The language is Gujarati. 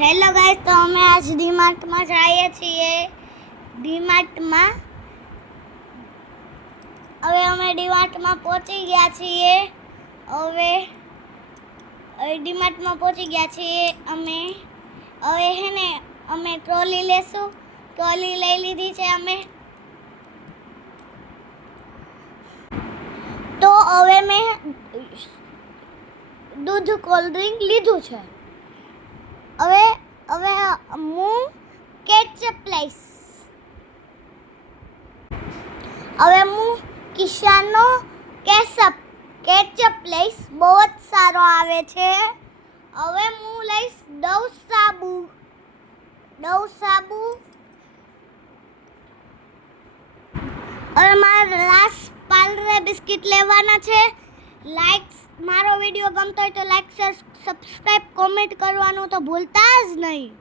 હેલો ગાઈસ, તો અમે આજ ડીમાર્ટમાં જઈએ છીએ. ડીમાર્ટમાં હવે અમે ડીમાર્ટમાં પહોંચી ગયા છીએ. હવે ડીમાર્ટમાં પહોંચી ગયા છીએ અમે. હવે હે ને અમે ટ્રોલી લેશું. ટ્રોલી લઈ લીધી છે અમે. તો હવે મેં દૂધ કોલ્ડ ડ્રિંક લીધું છે. હવે હું કેચઅપ લઈશ. હવે હું કિસાનનો કેચઅપ લઈશ. બહુ જ સારો આવે છે. હવે હું લઈશ ડવ સાબુ. હવે મારે લાસ્ટ પાર્લે બિસ્કિટ લેવાના છે. મારો વિડીયો ગમતો હોય તો લાઈક, શેર, સબસ્ક્રાઈબ, કોમેન્ટ કરવાનું તો ભૂલતા જ નહીં.